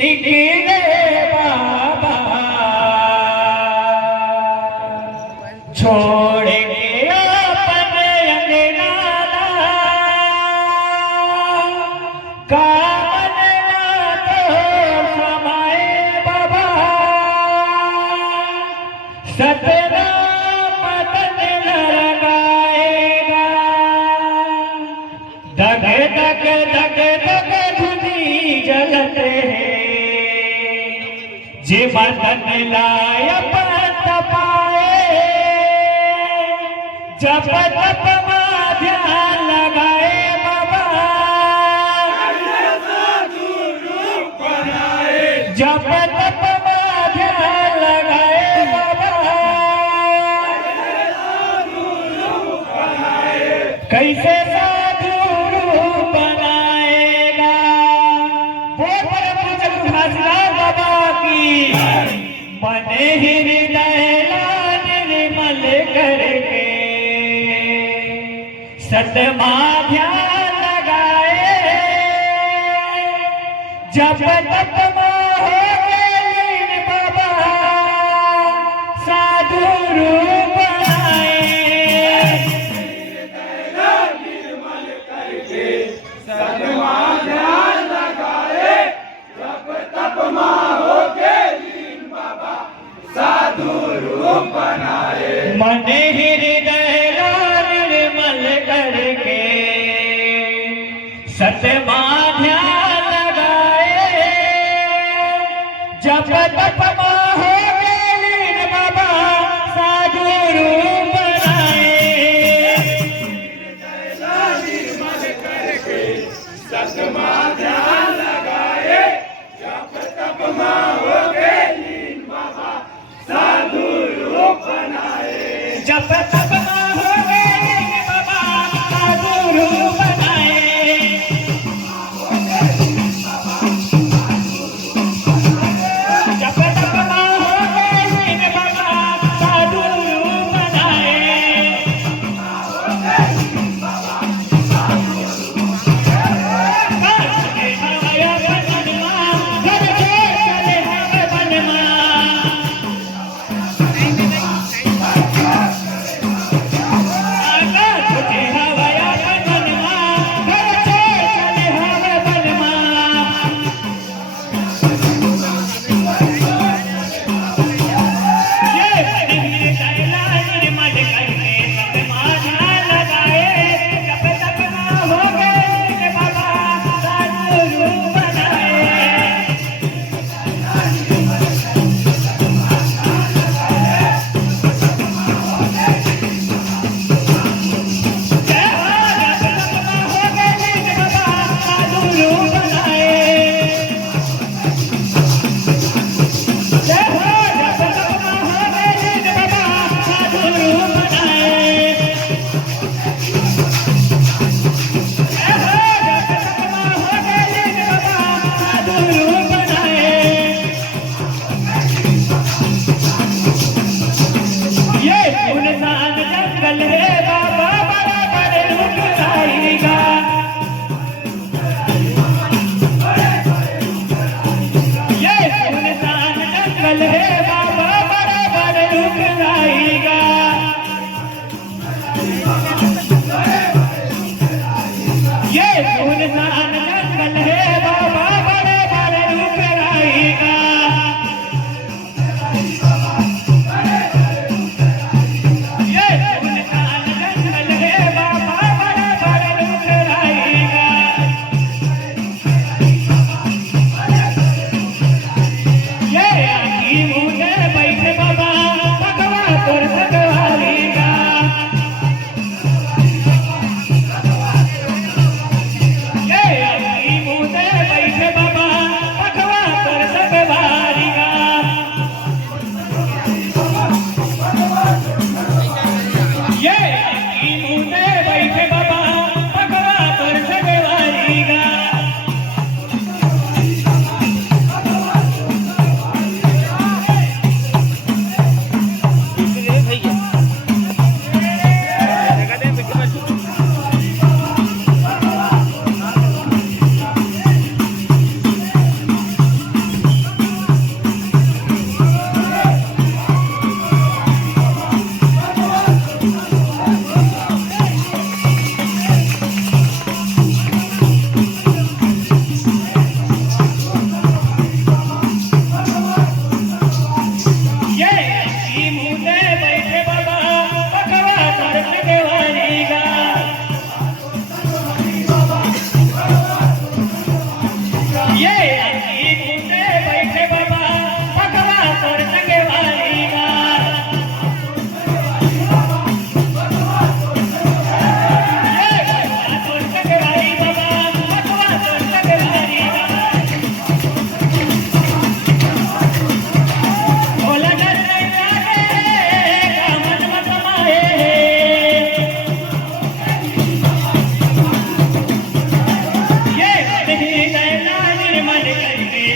निकले बाबा छोड़ के अपने अंगनाला कामन ना तो समाए बाबा सतना पतन लगाएगा धक धक धक धक धुनी जलते जे बदन लाय पत पाए जप तप मां ध्यान लगाए बाबा जप तप मां ध्यान लगाए बाबा कैसे साधु रूप बनाएगा वो परम पूज्य गुरु घासीदास बाबा की मन हृदय निर्मल करके सतमा ध्यान लगाए जप तप हो गए बाबा साधु रूप आए सतमा ध्यान लगाए जप तप हो गए बाबा साधु रूप बनाए मन हृदय निर्मल करके सतमा ध्यान लगाए जप तप हो गए बाबा साधु रूप निर्मल करके सतमा ध्यान लगाए जप तप हो गए बाबा साधु रूप बनाए जप तप हो गए बाबा साधु रूप बनाए जप तप हो गए बाबा साधु रूप बनाए हमाया बनवा घर चले हमें बनवा सुनसान जंगल है बाबा बड़े बड़े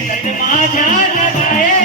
माझ्या लगाए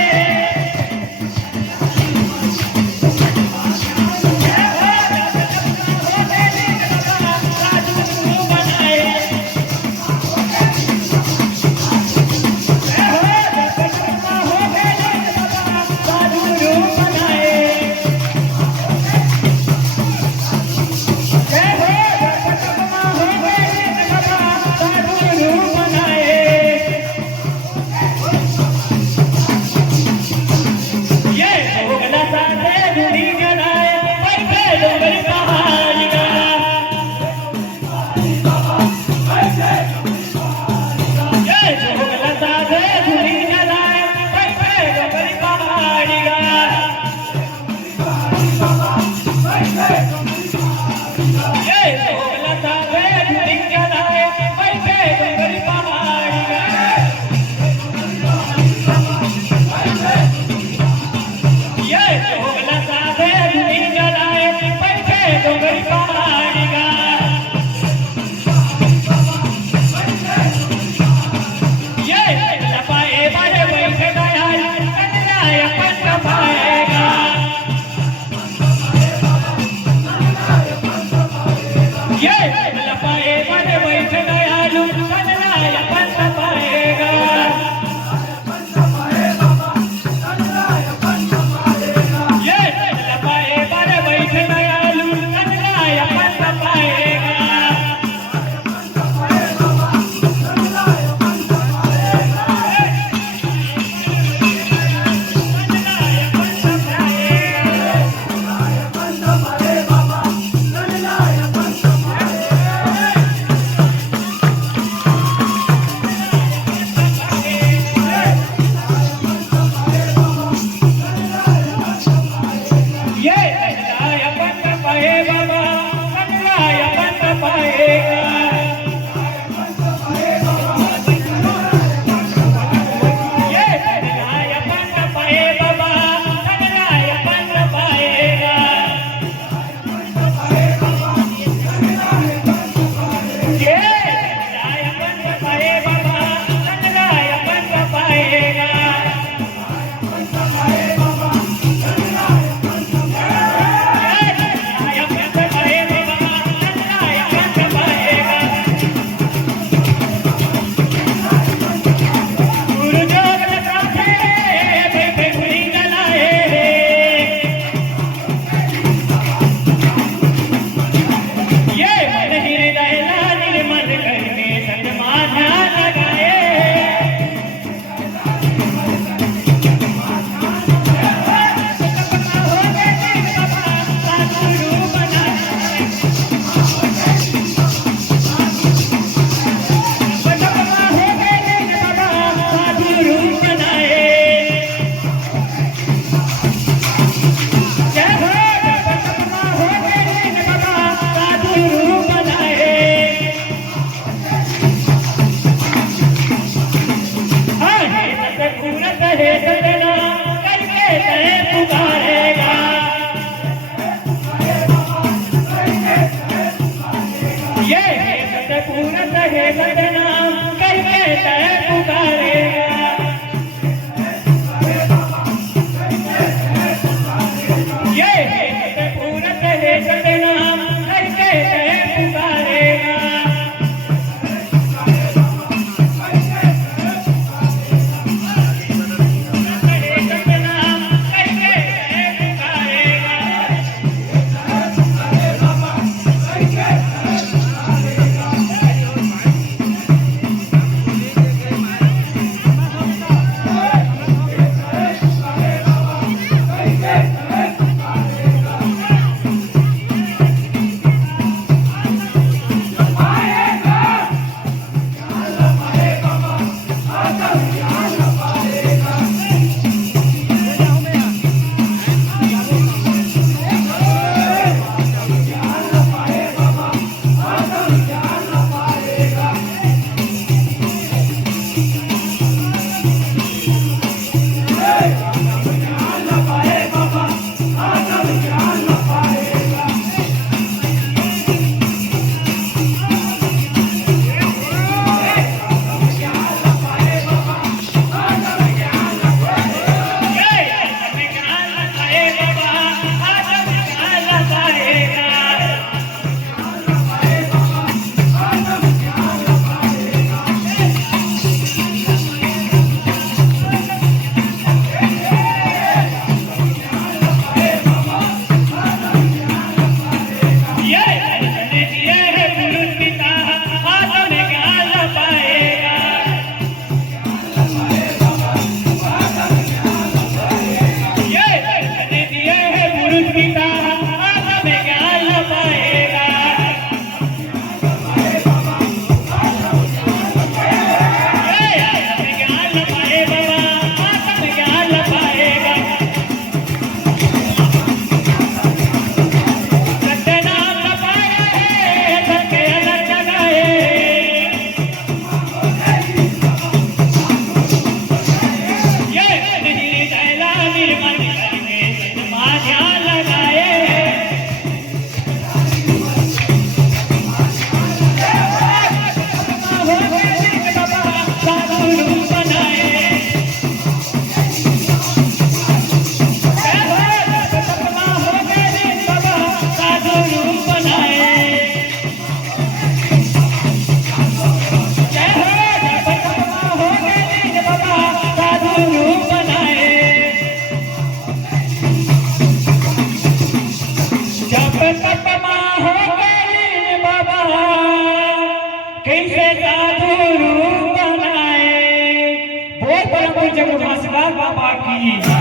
कैसे साधु रूप बनाए। बोल परम पूज्य बाबा की